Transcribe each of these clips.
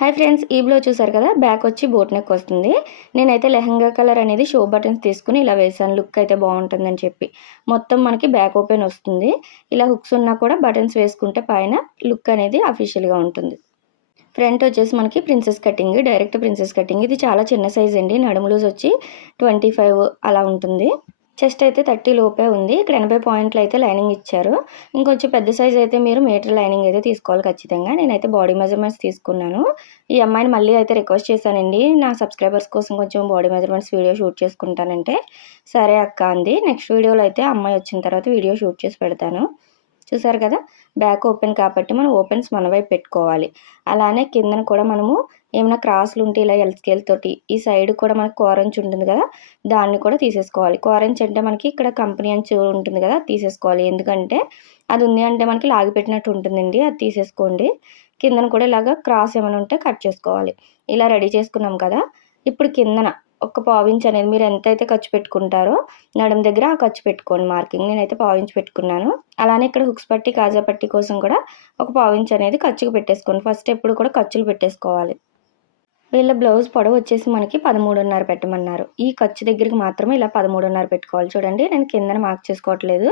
Hi friends, ఈ blouse చూసారు కదా, బ్యాక్ వచ్చి బోట్ నెక్ వస్తుంది. నేనైతే లెహంగా కలర్ అనేది షో బటన్స్ తీసుకుని ఇలా వేసాను, లుక్ అయితే బాగుంటుందని చెప్పి. మొత్తం మనకి బ్యాక్ ఓపెన్ వస్తుంది. ఇలా హుక్స్ ఉన్నా కూడా బటన్స్ వేసుకుంటే పైన లుక్ అనేది అఫీషియల్గా ఉంటుంది. ఫ్రంట్ వచ్చేసి మనకి princess cutting, direct princess cutting. ఇది చాలా చిన్న సైజ్ అండి. నడుము లూజ్ వచ్చి 25 అలా ఉంటుంది. చెస్ట్ అయితే 30 లోపే ఉంది. ఇక్కడ 80 పాయింట్లు అయితే లైనింగ్ ఇచ్చారు. ఇంకొంచెం పెద్ద సైజ్ అయితే మీరు మీటర్ లైనింగ్ అయితే తీసుకోవాలి ఖచ్చితంగా. నేనైతే బాడీ మెజర్మెంట్స్ తీసుకున్నాను. ఈ అమ్మాయిని మళ్ళీ అయితే రిక్వెస్ట్ చేశానండి, నా సబ్స్క్రైబర్స్ కోసం కొంచెం బాడీ మెజర్మెంట్స్ వీడియో షూట్ చేసుకుంటానంటే సరే అక్క అంది. నెక్స్ట్ వీడియోలో అయితే అమ్మాయి వచ్చిన తర్వాత వీడియో షూట్ చేసి పెడతాను. చూసారు కదా, బ్యాక్ ఓపెన్ కాబట్టి మనం ఓపెన్స్ మన వైపు పెట్టుకోవాలి. అలానే కిందన కూడా మనము ఏమైనా క్రాస్లు ఉంటే ఇలా ఎల్ స్కేల్ తోటి ఈ సైడ్ కూడా మనకి కోరంచ్ ఉంటుంది కదా, దాన్ని కూడా తీసేసుకోవాలి. కోరంచ్ అంటే మనకి ఇక్కడ కంపెనీ అంచు ఉంటుంది కదా, తీసేసుకోవాలి. ఎందుకంటే అది ఉంది అంటే మనకి లాగి పెట్టినట్టు ఉంటుందండి, అది తీసేసుకోండి. కిందన కూడా ఇలాగ క్రాస్ ఏమైనా ఉంటే కట్ చేసుకోవాలి. ఇలా రెడీ చేసుకున్నాం కదా, ఇప్పుడు కిందన ఒక పావించ్ అనేది మీరు ఎంతైతే ఖర్చు పెట్టుకుంటారో నడుం దగ్గర ఆ ఖర్చు పెట్టుకోండి మార్కింగ్. నేనైతే పావించ్ పెట్టుకున్నాను. అలానే ఇక్కడ హుక్స్ పట్టి కాజా పట్టి కోసం కూడా ఒక పావించ్ అనేది ఖర్చుకు పెట్టేసుకోండి. ఫస్ట్ ఎప్పుడు కూడా ఖర్చులు పెట్టేసుకోవాలి. వీళ్ళ బ్లౌజ్ పొడవు వచ్చేసి మనకి 13.5 పెట్టమన్నారు. ఈ ఖర్చు దగ్గరికి మాత్రమే ఇలా 13.5 పెట్టుకోవాలి. చూడండి, నేను కిందన మార్క్ చేసుకోవట్లేదు.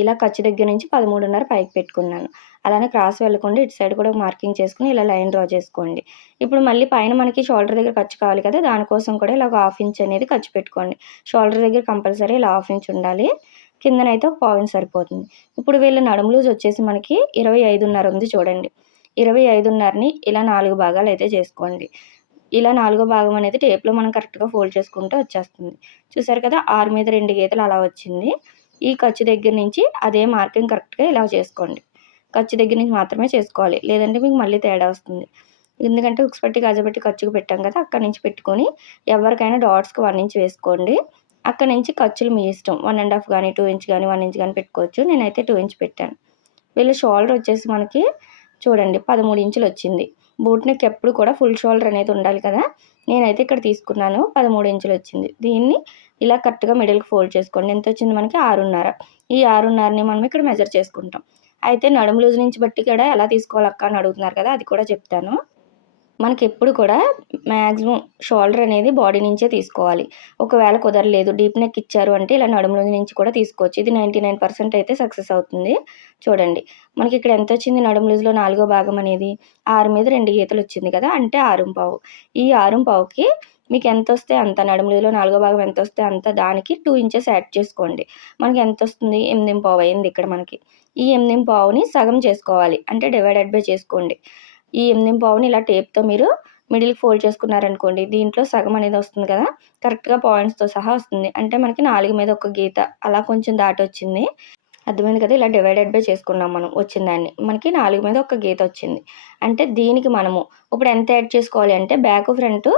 ఇలా ఖర్చు దగ్గర నుంచి 13.5 పైకి పెట్టుకున్నాను. అలానే క్రాస్ వెళ్ళకుండా ఇటు సైడ్ కూడా మార్కింగ్ చేసుకుని ఇలా లైన్ డ్రా చేసుకోండి. ఇప్పుడు మళ్ళీ పైన మనకి షోల్డర్ దగ్గర ఖర్చు కావాలి కదా, దానికోసం కూడా ఇలా 1/2 ఇంచ్ అనేది ఖర్చు పెట్టుకోండి. షోల్డర్ దగ్గర కంపల్సరీ ఇలా 1/2 ఇంచ్ ఉండాలి. కిందనైతే ఒక పావు ఇంచ్ సరిపోతుంది. ఇప్పుడు వీళ్ళ నడుము లూజ్ వచ్చేసి మనకి 25.5 ఉంది. చూడండి, 25.5ని ఇలా 4 భాగాలు అయితే చేసుకోండి. ఇలా 4గో భాగం అనేది టేప్లో మనం కరెక్ట్గా ఫోల్డ్ చేసుకుంటే వచ్చేస్తుంది. చూసారు కదా, 6 మీద 2 గీతలు అలా వచ్చింది. ఈ ఖర్చు దగ్గర నుంచి అదే మార్కింగ్ కరెక్ట్గా ఇలా చేసుకోండి. ఖర్చు దగ్గర నుంచి మాత్రమే చేసుకోవాలి, లేదంటే మీకు మళ్ళీ తేడా వస్తుంది. ఎందుకంటే హుక్స్ పట్టి గాజుపట్టి ఖర్చుకు పెట్టాం కదా, అక్కడి నుంచి పెట్టుకొని ఎవరికైనా డాట్స్కి 1 ఇంచ్ వేసుకోండి. అక్కడి నుంచి ఖర్చులు మీ ఇష్టం, 1.5 కానీ 2 ఇంచ్ కానీ 1 ఇంచ్ కానీ పెట్టుకోవచ్చు. నేనైతే 2 ఇంచ్ పెట్టాను. వీళ్ళ షోల్డర్ వచ్చేసి మనకి చూడండి 13 ఇంచులు వచ్చింది. బూట్ నెక్ ఎప్పుడు కూడా ఫుల్ షోల్డర్ అనేది ఉండాలి కదా, నేనైతే ఇక్కడ తీసుకున్నాను 13 ఇంచులు వచ్చింది. దీన్ని ఇలా కరెక్ట్గా మిడిల్కి ఫోల్డ్ చేసుకోండి. ఎంత వచ్చింది మనకి 6.5. ఈ 6.5ని మనం ఇక్కడ మెజర్ చేసుకుంటాం. అయితే నడుము లూజ్ నుంచి బట్టి కూడా ఎలా తీసుకోవాలక్క అని అడుగుతున్నారు కదా, అది కూడా చెప్తాను. మనకి ఎప్పుడు కూడా మ్యాక్సిమం షోల్డర్ అనేది బాడీ నుంచే తీసుకోవాలి. ఒకవేళ కుదరలేదు డీప్ నెక్ ఇచ్చారు అంటే ఇలా నడుములో నుంచి కూడా తీసుకోవచ్చు. ఇది 99% అయితే సక్సెస్ అవుతుంది. చూడండి, మనకి ఇక్కడ ఎంత వచ్చింది నడుము లూజ్లో 4గో భాగం అనేది 6 మీద 2 గీతలు వచ్చింది కదా, అంటే 6.5. ఈ 6.5కి మీకు ఎంత వస్తే అంత, నడుము లూజ్లో 4గో భాగం ఎంత వస్తే అంత, దానికి 2 ఇంచెస్ యాడ్ చేసుకోండి. మనకి ఎంత వస్తుంది, 8.5 అయింది ఇక్కడ మనకి. ఈ 8.5ని సగం చేసుకోవాలి, అంటే డివైడెడ్ బై చేసుకోండి. ఈ 8.5ని ఇలా టేప్తో మీరు మిడిల్కి ఫోల్డ్ చేసుకున్నారనుకోండి, దీంట్లో సగం అనేది వస్తుంది కదా, కరెక్ట్గా పాయింట్స్తో సహా వస్తుంది. అంటే మనకి 4 మీద ఒక గీత అలా కొంచెం దాటి వచ్చింది. అర్థమైంది కదా, ఇలా డివైడెడ్ బై చేసుకున్నాం మనం వచ్చిన దాన్ని. మనకి 4 మీద ఒక గీత వచ్చింది. అంటే దీనికి మనము ఇప్పుడు ఎంత యాడ్ చేసుకోవాలి అంటే బ్యాక్ ఫ్రంట్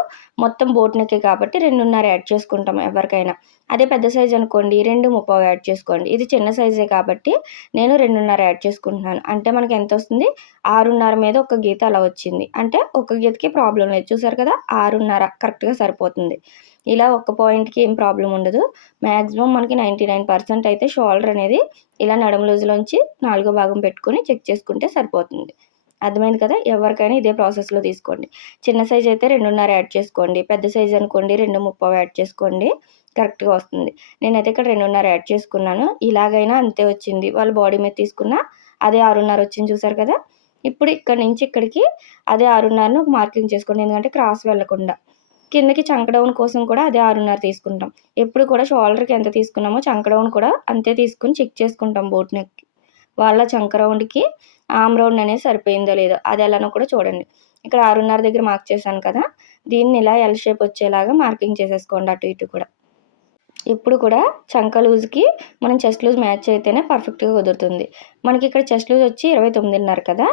మొత్తం బోట్ నెక్కే కాబట్టి 2.5 యాడ్ చేసుకుంటాం ఎవరికైనా. అదే పెద్ద సైజ్ అనుకోండి 2.35 యాడ్ చేసుకోండి. ఇది చిన్న సైజే కాబట్టి నేను 2.5 యాడ్ చేసుకుంటున్నాను. అంటే మనకి ఎంత వస్తుంది, 6.5 మీద ఒక గీత అలా వచ్చింది. అంటే ఒక గీతకి ప్రాబ్లం లేదు. చూసారు కదా, 6.5 కరెక్ట్గా సరిపోతుంది. ఇలా ఒక్క పాయింట్కి ఏం ప్రాబ్లం ఉండదు. మ్యాక్సిమం మనకి 99% అయితే షోల్డర్ అనేది ఇలా నడుము లూజ్లోంచి 4గో భాగం పెట్టుకొని చెక్ చేసుకుంటే సరిపోతుంది. అర్థమైంది కదా, ఎవరికైనా ఇదే ప్రాసెస్లో తీసుకోండి. చిన్న సైజ్ అయితే 2.5 యాడ్ చేసుకోండి, పెద్ద సైజ్ అనుకోండి 2.35 యాడ్ చేసుకోండి, కరెక్ట్గా వస్తుంది. నేనైతే ఇక్కడ 2.5 యాడ్ చేసుకున్నాను. ఇలాగైనా అంతే వచ్చింది. వాళ్ళ బాడీ మీద తీసుకున్న అదే 6.5 వచ్చింది. చూసారు కదా, ఇప్పుడు ఇక్కడ నుంచి ఇక్కడికి అదే 6.5ను ఒక మార్కింగ్ చేసుకోండి, ఎందుకంటే క్రాస్ వెళ్ళకుండా. కిందకి చంక డౌన్ కోసం కూడా అదే 6.5 తీసుకుంటాం. ఎప్పుడు కూడా షోల్డర్కి ఎంత తీసుకున్నామో చంక డౌన్ కూడా అంతే తీసుకుని చెక్ చేసుకుంటాం బోట్ నెక్కి. వాళ్ళ చంక రౌండ్కి ఆమ్ రౌండ్ అనేది సరిపోయిందో లేదో అది ఎలానో కూడా చూడండి. ఇక్కడ 6.5 దగ్గర మార్క్ చేశాను కదా, దీన్ని ఇలా ఎల్ షేప్ వచ్చేలాగా మార్కింగ్ చేసేసుకోండి అటు ఇటు కూడా. ఇప్పుడు కూడా చంక లూజ్కి మనం చెస్ట్ లూజ్ మ్యాచ్ అయితేనే పర్ఫెక్ట్గా కుదురుతుంది. మనకి ఇక్కడ చెస్ట్ లూజ్ వచ్చి 29.5 కదా,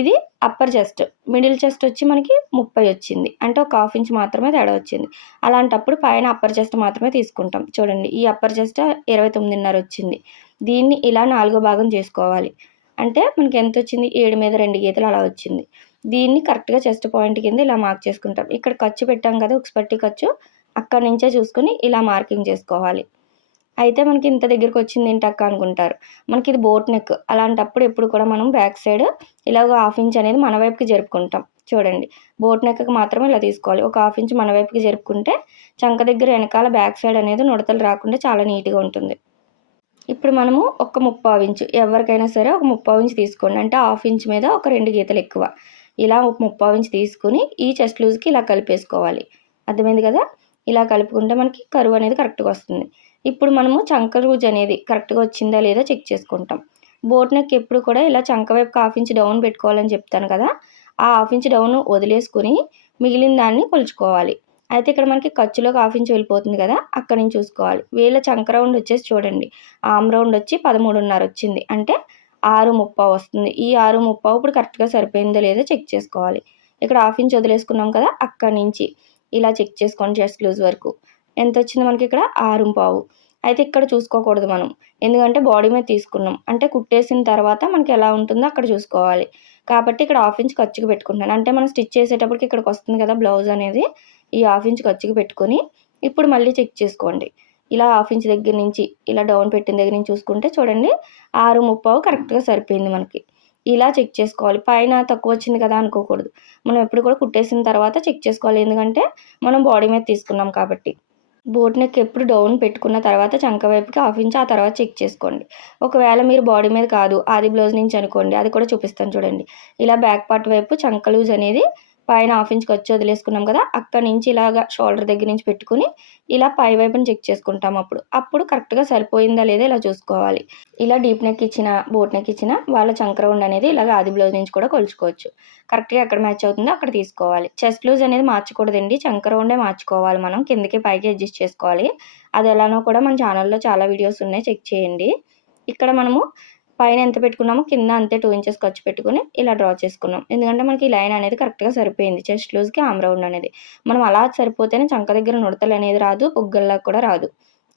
ఇది అప్పర్ చెస్ట్, మిడిల్ చెస్ట్ వచ్చి మనకి 30 వచ్చింది. అంటే ఒక 1/2 ఇంచ్ మాత్రమే తేడా వచ్చింది. అలాంటప్పుడు పైన అప్పర్ చెస్ట్ మాత్రమే తీసుకుంటాం. చూడండి, ఈ అప్పర్ చెస్ట్ 29.5 వచ్చింది. దీన్ని ఇలా 4గో భాగం చేసుకోవాలి. అంటే మనకి ఎంత వచ్చింది, 7 మీద 2 గీతలు అలా వచ్చింది. దీన్ని కరెక్ట్గా చెస్ట్ పాయింట్ కింద ఇలా మార్క్ చేసుకుంటాం. ఇక్కడ ఖర్చు పెట్టాం కదా, హుక్స్ పట్టి ఖర్చు, అక్కడి నుంచే చూసుకొని ఇలా మార్కింగ్ చేసుకోవాలి. అయితే మనకి ఇంత దగ్గరికి వచ్చింది ఏంటక్క అనుకుంటారు. మనకి ఇది బోట్ నెక్, అలాంటప్పుడు ఎప్పుడు కూడా మనం బ్యాక్ సైడ్ ఇలాగ 1/2 ఇంచ్ అనేది మన వైపుకి జరుపుకుంటాం. చూడండి బోట్ నెక్కి మాత్రం ఇలా తీసుకోవాలి. ఒక హాఫ్ ఇంచ్ మన వైపుకి జరుపుకుంటే చంక దగ్గర వెనకాల బ్యాక్ సైడ్ అనేది ముడతలు రాకుండా చాలా నీట్‌గా ఉంటుంది. ఇప్పుడు మనము ఒక 3/4 ఇంచు ఎవరికైనా సరే ఒక 3/4 ఇంచు తీసుకోండి. అంటే హాఫ్ ఇంచ్ మీద ఒక 2 గీతలు ఎక్కువ. ఇలా ఒక 3/4 ఇంచు తీసుకొని ఈ చెస్ట్ లూజ్‌కి ఇలా కలిపేసుకోవాలి. అర్థమైంది కదా! ఇలా కలుపుకుంటే మనకి కర్వ్ అనేది కరెక్ట్‌గా వస్తుంది. ఇప్పుడు మనము చంక లూజ్ అనేది కరెక్ట్‌గా వచ్చిందా లేదా చెక్ చేసుకుంటాం. బోట్ నెక్ ఎప్పుడు కూడా ఇలా చంక వైపుకి హాఫ్ ఇంచ్ డౌన్ పెట్టుకోవాలని చెప్తాను కదా! ఆ హాఫ్ ఇంచ్ డౌన్ వదిలేసుకొని మిగిలిన దాన్ని కొలుచుకోవాలి. అయితే ఇక్కడ మనకి ఖర్చులోకి హాఫ్ ఇంచ్ వెళ్ళిపోతుంది కదా! అక్కడి నుంచి చూసుకోవాలి. వీళ్ళ చంక రౌండ్ వచ్చేసి చూడండి. ఆర్మ్ రౌండ్ వచ్చి 13.5 వచ్చింది. అంటే 6:30 వస్తుంది. ఈ 6:30 ఇప్పుడు కరెక్ట్‌గా సరిపోయిందో లేదో చెక్ చేసుకోవాలి. ఇక్కడ హాఫ్ ఇంచ్ వదిలేసుకున్నాం కదా! అక్కడి నుంచి ఇలా చెక్ చేసుకోండి చెస్ట్ లూజ్ వరకు. ఎంతొచ్చింది మనకి ఇక్కడ 6:15. అయితే ఇక్కడ చూసుకోకూడదు మనం. ఎందుకంటే బాడీ మీద తీసుకున్నాం. అంటే కుట్టేసిన తర్వాత మనకి ఎలా ఉంటుందో అక్కడ చూసుకోవాలి. కాబట్టి ఇక్కడ హాఫ్ ఇంచ్ ఖర్చుకి పెట్టుకుంటున్నాను. అంటే మనం స్టిచ్ చేసేటప్పటికి ఇక్కడికి వస్తుంది కదా బ్లౌజ్ అనేది. ఈ హాఫ్ ఇంచ్ ఖర్చుకి పెట్టుకొని ఇప్పుడు మళ్ళీ చెక్ చేసుకోండి. ఇలా హాఫ్ ఇంచ్ దగ్గర నుంచి ఇలా డౌన్ పెట్టిన దగ్గర నుంచి చూసుకుంటే చూడండి 6:30 కరెక్ట్‌గా సరిపోయింది మనకి. ఇలా చెక్ చేసుకోవాలి. పైన తక్కువ వచ్చింది కదా అనుకోకూడదు. మనం ఎప్పుడు కూడా కుట్టేసిన తర్వాత చెక్ చేసుకోవాలి. ఎందుకంటే మనం బాడీ మీద తీసుకున్నాం కాబట్టి. బోట్ నెక్ ఎప్పుడు డౌన్ పెట్టుకున్న తర్వాత చంక వైపుకి హాఫ్ ఇంచ్ ఆ తర్వాత చెక్ చేసుకోండి. ఒకవేళ మీరు బాడీ మీద కాదు ఆది బ్లౌజ్ నుంచి అనుకోండి, అది కూడా చూపిస్తాను చూడండి. ఇలా బ్యాక్ పార్ట్ వైపు చంక లూజ్ అనేది పైన హాఫ్ ఇంచ్ ఖర్చు వదిలేసుకున్నాం కదా! అక్కడి నుంచి ఇలాగా షోల్డర్ దగ్గర నుంచి పెట్టుకొని ఇలా పై వైపున చెక్ చేసుకుంటాం అప్పుడు. అప్పుడు కరెక్ట్‌గా సరిపోయిందా లేదా ఇలా చూసుకోవాలి. ఇలా డీప్ నెక్ ఇచ్చినా, బోట్ నెక్ ఇచ్చినా వాళ్ళ చంక రౌండ్ అనేది ఇలాగ ఆది బ్లౌజ్ నుంచి కూడా కొలుచుకోవచ్చు. కరెక్ట్‌గా ఎక్కడ మ్యాచ్ అవుతుందో అక్కడ తీసుకోవాలి. చెస్ట్ లూజ్ అనేది మార్చకూడదండి. చంక రౌండే మార్చుకోవాలి మనం. కిందకి పైకి అడ్జస్ట్ చేసుకోవాలి. అది ఎలానో కూడా మన ఛానల్‌లో చాలా వీడియోస్ ఉన్నాయి చెక్ చేయండి. ఇక్కడ మనము పైన ఎంత పెట్టుకున్నామో కింద అంతే 2 ఇంచెస్ ఖర్చు పెట్టుకొని ఇలా డ్రా చేసుకున్నాం. ఎందుకంటే మనకి ఈ లైన్ అనేది కరెక్ట్‌గా సరిపోయింది. చెస్ట్ లూజ్‌కి ఆర్మ్ రౌండ్ అనేది. మనం అలా సరిపోతేనే చంక దగ్గర ముడతలు అనేది రాదు. బుగ్గల్లా కూడా రాదు.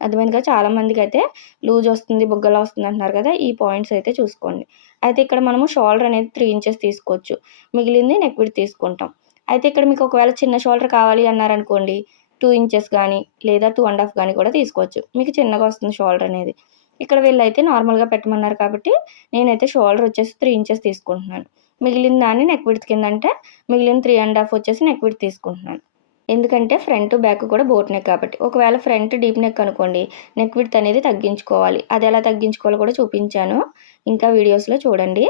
అర్థమైంది కదా! చాలా మందికైతే లూజ్ వస్తుంది, బుగ్గలా వస్తుంది అంటున్నారు కదా! ఈ పాయింట్స్ అయితే చూసుకోండి. అయితే ఇక్కడ మనము షోల్డర్ అనేది 3 ఇంచెస్ తీసుకోవచ్చు. మిగిలింది నెక్ విడ్త్ తీసుకుంటాం. అయితే ఇక్కడ మీకు ఒకవేళ చిన్న షోల్డర్ కావాలి అన్నారనుకోండి 2 ఇంచెస్ గానీ, లేదా 2 ½ గానీ కూడా తీసుకోవచ్చు. మీకు చిన్నగా వస్తుంది షోల్డర్ అనేది. ఇక్కడ వీళ్ళైతే నార్మల్‌గా పెట్టమన్నారు కాబట్టి నేనైతే షోల్డర్ వచ్చేసి 3 ఇంచెస్ తీసుకుంటున్నాను. మిగిలిన దాన్ని నెక్ విడ్త్ కింద అంటే మిగిలిన 3 ½ వచ్చేసి నెక్ విడ్త్ తీసుకుంటున్నాను. ఎందుకంటే ఫ్రంట్, బ్యాక్ కూడా బోట్ నెక్ కాబట్టి. ఒకవేళ ఫ్రంట్ డీప్ నెక్ అనుకోండి నెక్ విడ్త్ అనేది తగ్గించుకోవాలి. అది ఎలా తగ్గించుకోవాలో కూడా చూపించాను. ఇంకా వీడియోస్‌లో చూడండి.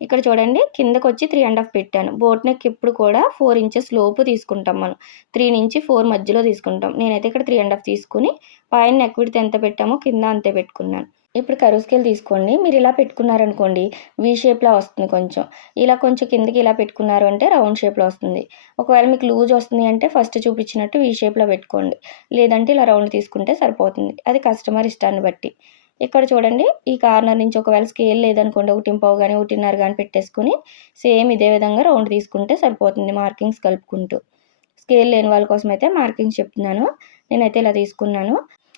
ఇక్కడ చూడండి కిందకొచ్చి 3 ½ పెట్టాను. బోట్ నెక్ ఎప్పుడు కూడా 4 ఇంచెస్ లోపు తీసుకుంటాం మనం. 3 నుంచి 4 మధ్యలో తీసుకుంటాం. నేనైతే ఇక్కడ 3 ½ తీసుకొని పైన నెక్ విడ్త్ ఎంత పెట్టామో కింద అంతే పెట్టుకున్నాను. ఇప్పుడు కర్వ్ స్కేల్ తీసుకోండి. మీరు ఇలా పెట్టుకున్నారనుకోండి వి షేప్‌లా వస్తుంది కొంచెం. ఇలా కొంచెం కిందకి ఇలా పెట్టుకున్నారు అంటే రౌండ్ షేప్‌లో వస్తుంది. ఒకవేళ మీకు లూజ్ వస్తుంది అంటే ఫస్ట్ చూపించినట్టు వి షేప్‌లో పెట్టుకోండి. లేదంటే ఇలా రౌండ్ తీసుకుంటే సరిపోతుంది. అది కస్టమర్ ఇష్టాన్ని బట్టి. ఇక్కడ చూడండి ఈ కార్నర్ నుంచి ఒకవేళ స్కేల్ లేదనుకోండి 1.5 గాని, 1.5 గాని పెట్టేసుకొని సేమ్ ఇదే విధంగా రౌండ్ తీసుకుంటే సరిపోతుంది మార్కింగ్స్ కలుపుకుంటూ. స్కేల్ లేని వాళ్ళ కోసం అయితే మార్కింగ్స్ చెప్తున్నాను. నేనైతే ఇలా తీసుకున్నాను.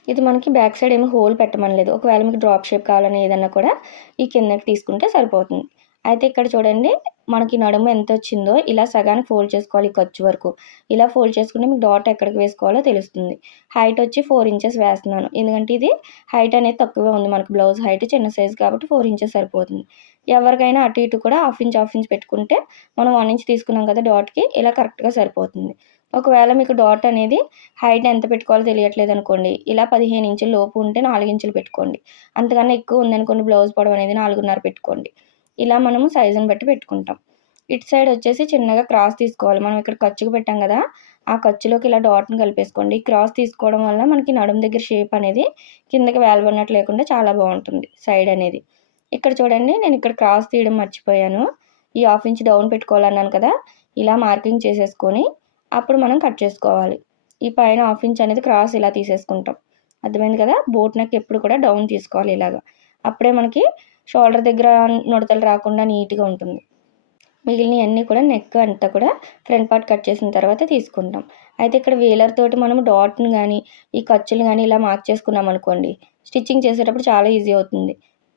ఇది మనకి బ్యాక్ సైడ్ ఏమి హోల్ పెట్టమనలేదు. ఒకవేళ మీకు డ్రాప్ షేప్ కావాలని ఏదన్నా కూడా ఈ కిందకి తీసుకుంటే సరిపోతుంది. అయితే ఇక్కడ చూడండి మనకి నడుము ఎంతొచ్చిందో ఇలా సగానికి ఫోల్డ్ చేసుకోవాలి ఈ ఖర్చు వరకు. ఇలా ఫోల్డ్ చేసుకుంటే మీకు డాట్ ఎక్కడికి వేసుకోవాలో తెలుస్తుంది. హైట్ వచ్చి 4 ఇంచెస్ వేస్తున్నాను. ఎందుకంటే ఇది హైట్ అనేది తక్కువే ఉంది. మనకు బ్లౌజ్ హైట్ చిన్న సైజ్ కాబట్టి 4 ఇంచెస్ సరిపోతుంది. ఎవరికైనా అటు ఇటు కూడా హాఫ్ ఇంచ్ పెట్టుకుంటే మనం 1 ఇంచ్ తీసుకున్నాం కదా డాట్‌కి ఇలా కరెక్ట్‌గా సరిపోతుంది. ఒకవేళ మీకు డాట్ అనేది హైట్ ఎంత పెట్టుకోవాలో తెలియట్లేదనుకోండి, ఇలా 15 ఇంచుల లోపు ఉంటే 4 ఇంచులు పెట్టుకోండి. అంతకన్నా ఎక్కువ ఉందనుకోండి బ్లౌజ్ పొడవు అనేది 4.5 పెట్టుకోండి. ఇలా మనము సైజుని బట్టి పెట్టుకుంటాం. ఇటు సైడ్ వచ్చేసి చిన్నగా క్రాస్ తీసుకోవాలి. మనం ఇక్కడ ఖర్చుకు పెట్టాం కదా! ఆ ఖర్చులోకి ఇలా డాట్‌ని కలిపేసుకోండి. ఈ క్రాస్ తీసుకోవడం వల్ల మనకి నడుము దగ్గర షేప్ అనేది కిందకి వేలబడినట్టు లేకుండా చాలా బావుంటుంది సైడ్ అనేది. ఇక్కడ చూడండి నేను ఇక్కడ క్రాస్ తీయడం మర్చిపోయాను. ఈ హాఫ్ ఇంచ్ డౌన్ పెట్టుకోవాలన్నాను కదా! ఇలా మార్కింగ్ చేసేసుకొని అప్పుడు మనం కట్ చేసుకోవాలి. ఈ పైన హాఫ్ ఇంచ్ అనేది క్రాస్ ఇలా తీసేసుకుంటాం. అర్థమైంది కదా! బోట్ నెక్ ఎప్పుడు కూడా డౌన్ తీసుకోవాలి ఇలాగా. అప్పుడే మనకి షోల్డర్ దగ్గర నుడతలు రాకుండా నీట్‌గా ఉంటుంది. మిగిలినయన్నీ కూడా నెక్ అంతా కూడా ఫ్రంట్ పార్ట్ కట్ చేసిన తర్వాత తీసుకుంటాం. అయితే ఇక్కడ వీలర్ తోటి మనం డాట్‌ని గానీ, ఈ ఖర్చులు గానీ ఇలా మార్క్ చేసుకున్నామనుకోండి, స్టిచ్చింగ్ చేసేటప్పుడు చాలా ఈజీ అవుతుంది.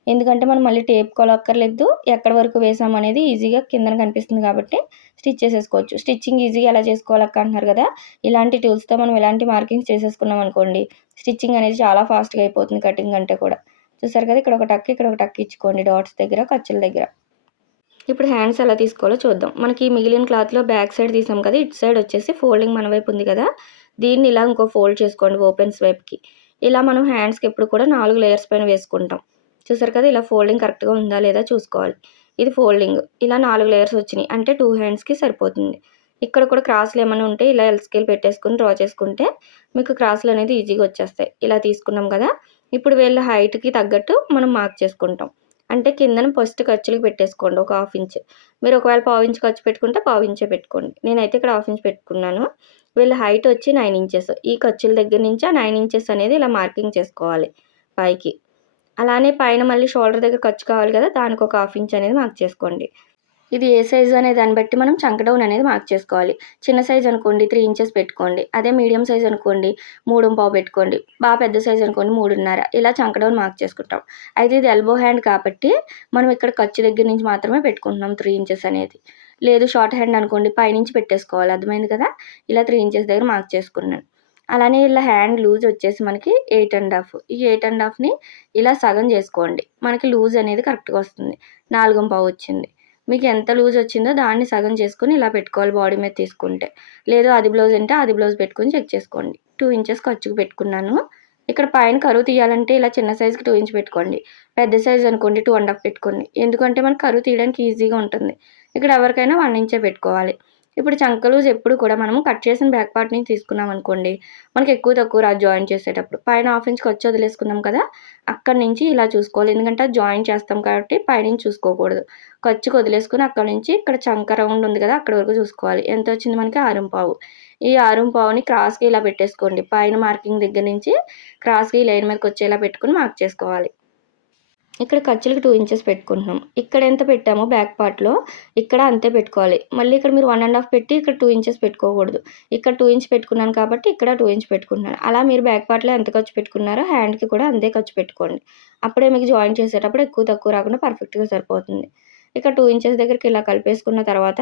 ఎందుకంటే మనం మళ్ళీ టేప్ కొలక్కర్లేదు. ఎక్కడి వరకు వేసామనేది ఈజీగా కిందన కనిపిస్తుంది కాబట్టి స్టిచ్ చేసేసుకోవచ్చు. స్టిచ్చింగ్ ఈజీగా ఎలా చేసుకోవాలక్క అంటున్నారు కదా! ఇలాంటి టూల్స్‌తో మనం ఇలాంటి మార్కింగ్స్ చేసేసుకున్నాం అనుకోండి, స్టిచ్చింగ్ అనేది చాలా ఫాస్ట్‌గా అయిపోతుంది కటింగ్ కంటే కూడా. చూసారు కదా! ఇక్కడ ఒక టక్ ఇచ్చుకోండి డాట్స్ దగ్గర, ఖర్చుల దగ్గర. ఇప్పుడు హ్యాండ్స్ ఎలా తీసుకోవాలో చూద్దాం. మనకి మిగిలిన క్లాత్‌లో బ్యాక్ సైడ్ తీసాం కదా! ఇటు సైడ్ వచ్చేసి ఫోల్డింగ్ మన వైపు ఉంది కదా! దీన్ని ఇలా ఇంకో ఫోల్డ్ చేసుకోండి ఓపెన్స్ వైపుకి. ఇలా మనం హ్యాండ్స్‌కి ఎప్పుడు కూడా 4 లేయర్స్ పైన వేసుకుంటాం. చూసారు కదా! ఇలా ఫోల్డింగ్ కరెక్ట్‌గా ఉందా లేదా చూసుకోవాలి. ఇది ఫోల్డింగ్. ఇలా 4 లేయర్స్ వచ్చినాయి. అంటే 2 హ్యాండ్స్‌కి సరిపోతుంది. ఇక్కడ కూడా క్రాస్‌లు ఏమన్నా ఉంటే ఇలా ఎల్ స్కేల్ పెట్టేసుకొని డ్రా చేసుకుంటే మీకు క్రాస్‌లు అనేది ఈజీగా వచ్చేస్తాయి. ఇలా తీసుకున్నాం కదా! ఇప్పుడు వీళ్ళ హైట్‌కి తగ్గట్టు మనం మార్క్ చేసుకుంటాం. అంటే కిందన ఫస్ట్ ఖర్చులకి పెట్టేసుకోండి ఒక ½ ఇంచ్. మీరు ఒకవేళ పావించి ఖర్చు పెట్టుకుంటే పావించే పెట్టుకోండి. నేనైతే ఇక్కడ ½ ఇంచ్ పెట్టుకున్నాను. వీళ్ళ హైట్ వచ్చి 9 ఇంచెస్. ఈ ఖర్చుల దగ్గర నుంచి ఆ 9 ఇంచెస్ అనేది ఇలా మార్కింగ్ చేసుకోవాలి పైకి. అలానే పైన మళ్ళీ షోల్డర్ దగ్గర ఖర్చు కావాలి కదా! దానికి ఒక ½ ఇంచ్ అనేది మార్క్ చేసుకోండి. ఇది ఏ సైజు అనే దాన్ని బట్టి మనం చంక డౌన్ అనేది మార్క్ చేసుకోవాలి. చిన్న సైజ్ అనుకోండి 3 ఇంచెస్ పెట్టుకోండి. అదే మీడియం సైజ్ అనుకోండి 3.25 పెట్టుకోండి. పెద్ద సైజ్ అనుకోండి 3.5 ఇలా చంక డౌన్ మార్క్ చేసుకుంటాం. అయితే ఇది ఎల్బో హ్యాండ్ కాబట్టి మనం ఇక్కడ ఖర్చు దగ్గర నుంచి మాత్రమే పెట్టుకుంటున్నాం 3 ఇంచెస్ అనేది. లేదు షార్ట్ హ్యాండ్ అనుకోండి పైనుంచి పెట్టేసుకోవాలి. అర్థమైంది కదా! ఇలా 3 ఇంచెస్ దగ్గర మార్క్ చేసుకున్నాను. అలానే ఇలా హ్యాండ్ లూజ్ వచ్చేసి మనకి 8.5. ఈ 8.5ని ఇలా సగం చేసుకోండి. మనకి లూజ్ అనేది కరెక్ట్‌గా వస్తుంది. 4.25 వచ్చింది. మీకు ఎంత లూజ్ వచ్చిందో దాన్ని సగం చేసుకొని ఇలా పెట్టుకోవాలి బాడీ మీద తీసుకుంటే. లేదు అది బ్లౌజ్ అంటే అది బ్లౌజ్ పెట్టుకొని చెక్ చేసుకోండి. 2 ఇంచెస్ ఖర్చుకు పెట్టుకున్నాను. ఇక్కడ పైన కరువు తీయాలంటే ఇలా చిన్న సైజ్‌కి 2 ఇంచ్ పెట్టుకోండి. పెద్ద సైజ్ అనుకోండి 2.5 పెట్టుకోండి. ఎందుకంటే మనకు కరువు తీయడానికి ఈజీగా ఉంటుంది. ఇక్కడ ఎవరికైనా 1 ఇంచే పెట్టుకోవాలి. ఇప్పుడు చంక లూజ్ ఎప్పుడు కూడా మనము కట్ చేసిన బ్యాక్ పార్ట్ నుంచి తీసుకున్నాం అనుకోండి, మనకి ఎక్కువ తక్కువ రాదు జాయిన్ చేసేటప్పుడు. పైన ½ ఇంచ్ ఖర్చు వదిలేసుకున్నాం కదా! అక్కడి నుంచి ఇలా చూసుకోవాలి. ఎందుకంటే అది జాయిన్ చేస్తాం కాబట్టి పైనుంచి చూసుకోకూడదు. ఖర్చుకు వదిలేసుకొని అక్కడి నుంచి ఇక్కడ చంక రౌండ్ ఉంది కదా! అక్కడి వరకు చూసుకోవాలి. ఎంత వచ్చింది మనకి 6.25. ఈ 6.25ని క్రాస్‌గా ఇలా పెట్టేసుకోండి. పైన మార్కింగ్ దగ్గర నుంచి క్రాస్‌గా ఈ లైన్ మీదకి వచ్చేలా పెట్టుకొని మార్క్ చేసుకోవాలి. ఇక్కడ ఖర్చులకి 2 ఇంచెస్ పెట్టుకుంటున్నాం. ఇక్కడ ఎంత పెట్టామో బ్యాక్ పార్ట్‌లో ఇక్కడ అంతే పెట్టుకోవాలి. మళ్ళీ ఇక్కడ మీరు 1.5 పెట్టి ఇక్కడ 2 ఇంచెస్ పెట్టుకోకూడదు. ఇక్కడ 2 ఇంచ్ పెట్టుకున్నాను కాబట్టి ఇక్కడ 2 ఇంచ్ పెట్టుకుంటున్నాను. అలా మీరు బ్యాక్ పార్ట్‌లో ఎంత ఖర్చు పెట్టుకున్నారో హ్యాండ్‌కి కూడా అంతే ఖర్చు పెట్టుకోండి. అప్పుడే మీకు జాయిన్ చేసేటప్పుడు ఎక్కువ తక్కువ రాకుండా పర్ఫెక్ట్‌గా సరిపోతుంది. ఇక్కడ 2 ఇంచెస్ దగ్గరికి ఇలా కలిపేసుకున్న తర్వాత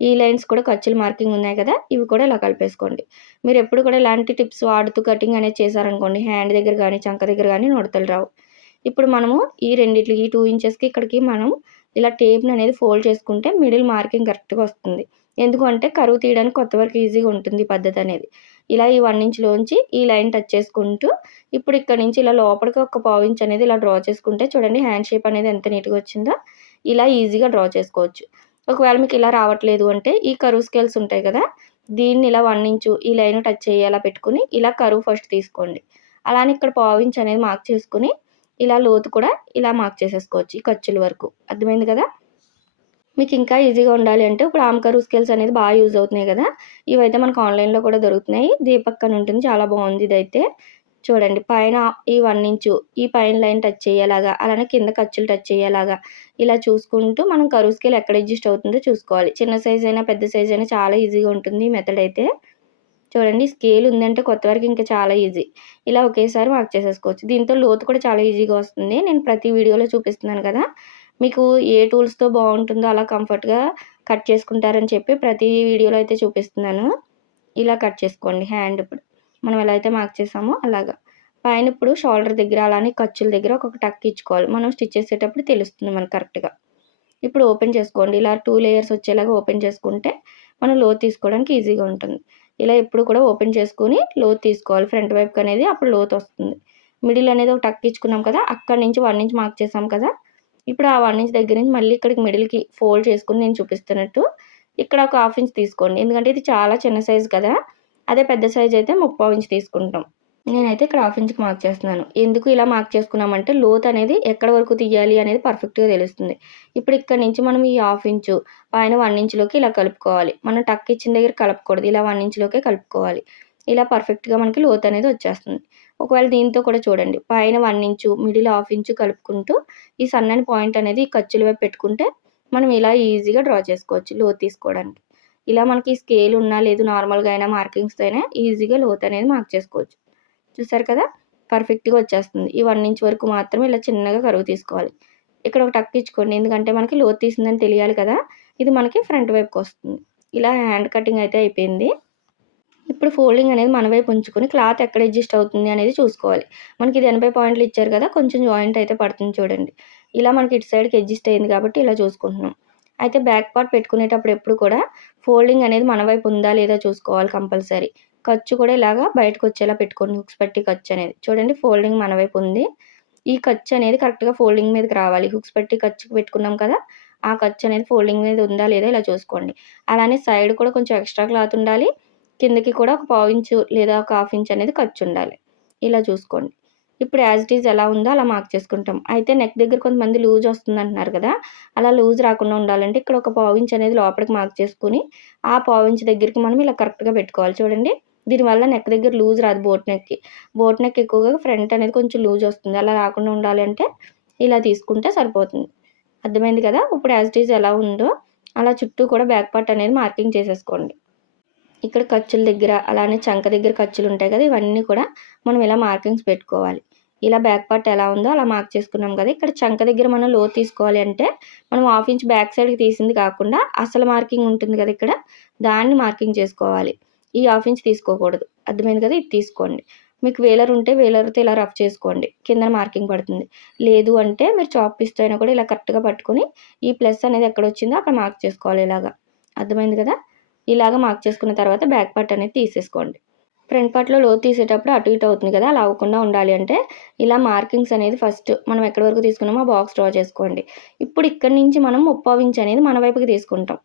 ఈ లైన్స్ కూడా ఖర్చులు మార్కింగ్ ఉన్నాయి కదా! ఇవి కూడా ఇలా కలిపేసుకోండి. మీరు ఎప్పుడు కూడా ఇలాంటి టిప్స్ వాడుతూ కటింగ్ అనేది చేశారనుకోండి హ్యాండ్ దగ్గర గానీ, చంక దగ్గర గానీ ముడతలు రావు. ఇప్పుడు మనము ఈ రెండిట్లకి 2 ఇంచెస్‌కి ఇక్కడికి మనం ఇలా టేప్‌ని అనేది ఫోల్డ్ చేసుకుంటే మిడిల్ మార్కింగ్ కరెక్ట్‌గా వస్తుంది. ఎందుకు అంటే కరువు తీయడానికి కొంత వరకు ఈజీగా ఉంటుంది ఈ పద్ధతి అనేది. ఇలా ఈ 1 ఇంచ్‌లోంచి ఈ లైన్ టచ్ చేసుకుంటూ ఇప్పుడు ఇక్కడ నుంచి ఇలా లోపలికి ఒక పావు ఇంచ్ అనేది ఇలా డ్రా చేసుకుంటే చూడండి హ్యాండ్ షేప్ అనేది ఎంత నీట్‌గా వచ్చిందో. ఇలా ఈజీగా డ్రా చేసుకోవచ్చు. ఒకవేళ మీకు ఇలా రావట్లేదు అంటే ఈ కరువు స్కేల్స్ ఉంటాయి కదా! దీన్ని ఇలా 1 ఇంచు ఈ లైన్ టచ్ అయ్యేలా పెట్టుకొని ఇలా కరువు ఫస్ట్ తీసుకోండి. అలానే ఇక్కడ పావు ఇంచ్ అనేది మార్క్ చేసుకొని ఇలా లోతు కూడా ఇలా మార్క్ చేసేసుకోవచ్చు ఈ ఖర్చుల వరకు. అర్థమైంది కదా! మీకు ఇంకా ఈజీగా ఉండాలి అంటే ఇప్పుడు ఆర్మ్ కర్వ్ స్కేల్స్ అనేది బాగా యూజ్ అవుతున్నాయి కదా! ఇవైతే మనకు ఆన్‌లైన్‌లో కూడా దొరుకుతున్నాయి. దీపక్ అని ఉంటుంది. చాలా బాగుంది ఇదైతే. చూడండి పైన ఈ 1 ఇంచు ఈ పైన లైన్ టచ్ అయ్యేలాగా, అలానే కింద ఖర్చులు టచ్ అయ్యేలాగా ఇలా చూసుకుంటూ మనం కర్వ్ స్కేల్ ఎక్కడ అడ్జస్ట్ అవుతుందో చూసుకోవాలి. చిన్న సైజ్ అయినా, పెద్ద సైజ్ అయినా చాలా ఈజీగా ఉంటుంది ఈ మెథడ్ అయితే. చూడండి స్కేల్ ఉందంటే కొత్త వరకు ఇంకా చాలా ఈజీ. ఇలా ఒకేసారి మార్క్ చేసేసుకోవచ్చు. దీంతో లోతు కూడా చాలా ఈజీగా వస్తుంది. నేను ప్రతి వీడియోలో చూపిస్తున్నాను కదా! మీకు ఏ టూల్స్‌తో బాగుంటుందో అలా కంఫర్ట్‌గా కట్ చేసుకుంటారని చెప్పి ప్రతి వీడియోలో అయితే చూపిస్తున్నాను. ఇలా కట్ చేసుకోండి హ్యాండ్ ఇప్పుడు. మనం ఎలా అయితే మార్క్ చేసామో అలాగా. పైన ఇప్పుడు షోల్డర్ దగ్గర అలానే ఖర్చుల దగ్గర ఒక్కొక్క టక్ ఇచ్చుకోవాలి. మనం స్టిచ్ చేసేటప్పుడు తెలుస్తుంది మనకు కరెక్ట్‌గా. ఇప్పుడు ఓపెన్ చేసుకోండి. ఇలా 2 లేయర్స్ వచ్చేలాగా ఓపెన్ చేసుకుంటే మనం లోతు తీసుకోవడానికి ఈజీగా ఉంటుంది. ఇలా ఎప్పుడు కూడా ఓపెన్ చేసుకొని లోతు తీసుకోవాలి. ఫ్రంట్ వైపుకి అనేది అప్పుడు లోతు వస్తుంది. మిడిల్ అనేది ఒక టక్ ఇచ్చుకున్నాం కదా! అక్కడి నుంచి 1 ఇంచ్ మార్క్ చేసాం కదా! ఇప్పుడు ఆ 1 ఇంచ్ దగ్గర నుంచి మళ్ళీ ఇక్కడికి మిడిల్‌కి ఫోల్డ్ చేసుకొని నేను చూపిస్తున్నట్టు ఇక్కడ ఒక ½ ఇంచ్ తీసుకోండి. ఎందుకంటే ఇది చాలా చిన్న సైజ్ కదా! అదే పెద్ద సైజ్ అయితే 3/4 ఇంచ్ తీసుకుంటాం. నేనైతే ఇక్కడ ½ ఇంచ్‌కి మార్క్ చేస్తున్నాను. ఎందుకు ఇలా మార్క్ చేసుకున్నామంటే లోతు అనేది ఎక్కడి వరకు తీయాలి అనేది పర్ఫెక్ట్‌గా తెలుస్తుంది. ఇప్పుడు ఇక్కడి నుంచి మనం ఈ ½ ఇంచు పైన 1 ఇంచ్‌లోకి ఇలా కలుపుకోవాలి. మనం టక్ ఇచ్చిన దగ్గర కలపకూడదు. ఇలా 1 ఇంచ్‌లోకే కలుపుకోవాలి. ఇలా పర్ఫెక్ట్‌గా మనకి లోతు అనేది వచ్చేస్తుంది. ఒకవేళ దీంతో కూడా చూడండి పైన 1 ఇంచు మిడిల్ ½ ఇంచు కలుపుకుంటూ ఈ సన్నని పాయింట్ అనేది ఖర్చుల వైపు పెట్టుకుంటే మనం ఇలా ఈజీగా డ్రా చేసుకోవచ్చు లోతు తీసుకోవడానికి. ఇలా మనకి స్కేల్ ఉన్నా లేదు నార్మల్‌గా అయినా మార్కింగ్స్‌తో అయినా ఈజీగా లోతు అనేది మార్క్ చేసుకోవచ్చు. చూసారు కదా! పర్ఫెక్ట్‌గా వచ్చేస్తుంది. ఈ 1 ఇంచ్ వరకు మాత్రమే ఇలా చిన్నగా కరువు తీసుకోవాలి. ఇక్కడ ఒక టక్ ఇచ్చుకోండి. ఎందుకంటే మనకి లోతు తీసిందని తెలియాలి కదా! ఇది మనకి ఫ్రంట్ వైపుకొస్తుంది. ఇలా హ్యాండ్ కటింగ్ అయితే అయిపోయింది. ఇప్పుడు ఫోల్డింగ్ అనేది మన వైపు ఉంచుకొని క్లాత్ ఎక్కడ అడ్జస్ట్ అవుతుంది అనేది చూసుకోవాలి. మనకి ఇది 80 పాయింట్లు ఇచ్చారు కదా! కొంచెం జాయింట్ అయితే పడుతుంది చూడండి. ఇలా మనకి ఇటు సైడ్‌కి అడ్జస్ట్ అయింది కాబట్టి ఇలా చూసుకుంటున్నాం. అయితే బ్యాక్ పార్ట్ పెట్టుకునేటప్పుడు ఎప్పుడు కూడా ఫోల్డింగ్ అనేది మన వైపు ఉందా లేదా చూసుకోవాలి కంపల్సరీ. ఖర్చు కూడా ఇలాగా బయటకొచ్చేలా పెట్టుకోండి హుక్స్ పట్టి ఖర్చనేది. చూడండి ఫోల్డింగ్ మన వైపు ఉంది. ఈ ఖర్చనేది కరెక్ట్‌గా ఫోల్డింగ్ మీదకి రావాలి. హుక్స్ పట్టి ఖర్చుకి పెట్టుకున్నాం కదా! ఆ ఖర్చనేది ఫోల్డింగ్ మీద ఉందా లేదా ఇలా చూసుకోండి. అలానే సైడ్ కూడా కొంచెం ఎక్స్‌ట్రా క్లాత్ ఉండాలి. కిందకి కూడా ఒక పావించు లేదా ఒక హాఫ్ ఇంచ్ అనేది ఖర్చుండాలి. ఇలా చూసుకోండి. ఇప్పుడు యాజ్ ఇట్ ఈజ్ ఎలా ఉందో అలా మార్క్ చేసుకుంటాం. అయితే నెక్ దగ్గర కొంతమంది లూజ్ వస్తుందంటున్నారు కదా! అలా లూజ్ రాకుండా ఉండాలంటే ఇక్కడ ఒక పావించ్ అనేది లోపలికి మార్క్ చేసుకొని, ఆ పావించ్ దగ్గరికి మనం ఇలా కరెక్ట్‌గా పెట్టుకోవాలి. చూడండి. దీనివల్ల నెక్ దగ్గర లూజ్ రాదు బోట్ నెక్‌కి. బోట్ నెక్ ఎక్కువగా ఫ్రంట్ అనేది కొంచెం లూజ్ వస్తుంది. అలా రాకుండా ఉండాలి అంటే ఇలా తీసుకుంటే సరిపోతుంది. అర్థమైంది కదా! ఇప్పుడు యాజ్ ఇట్ ఈజ్ ఎలా ఉందో అలా చుట్టూ కూడా బ్యాక్ పార్ట్ అనేది మార్కింగ్ చేసేసుకోండి. ఇక్కడ ఖర్చుల దగ్గర, అలానే చంక దగ్గర ఖర్చులుంటాయి కదా! ఇవన్నీ కూడా మనం ఇలా మార్కింగ్స్ పెట్టుకోవాలి. ఇలా బ్యాక్ పార్ట్ ఎలా ఉందో అలా మార్క్ చేసుకున్నాం కదా! ఇక్కడ చంక దగ్గర మనం లోతు తీసుకోవాలి అంటే, మనం హాఫ్ ఇంచ్ బ్యాక్ సైడ్‌కి తీసింది కాకుండా, అసలు మార్కింగ్ ఉంటుంది కదా ఇక్కడ, దాన్ని మార్కింగ్ చేసుకోవాలి. ఈ హాఫ్ ఇంచ్ తీసుకోకూడదు. అర్థమైంది కదా! ఇది తీసుకోండి. మీకు వేలర్ ఉంటే వేలర్‌తో ఇలా రఫ్ చేసుకోండి. కిందన మార్కింగ్ పడుతుంది. లేదు అంటే మీరు చాక్ పీస్‌తో అయినా కూడా ఇలా కరెక్ట్‌గా పట్టుకొని, ఈ ప్లస్ అనేది ఎక్కడొచ్చిందో అక్కడ మార్క్ చేసుకోవాలి ఇలాగా. అర్థమైంది కదా! ఇలాగ మార్క్ చేసుకున్న తర్వాత బ్యాక్ పార్ట్ అనేది తీసేసుకోండి. ఫ్రంట్ పార్ట్‌లో లోతు తీసేటప్పుడు అటు ఇటు అవుతుంది కదా! అలా అవ్వకుండా ఉండాలి అంటే, ఇలా మార్కింగ్స్ అనేది ఫస్ట్ మనం ఎక్కడి వరకు తీసుకున్నామో ఆ బాక్స్ డ్రా చేసుకోండి. ఇప్పుడు ఇక్కడి నుంచి మనం ముప్పావు ఇంచ్ అనేది మన వైపుకి తీసుకుంటాం.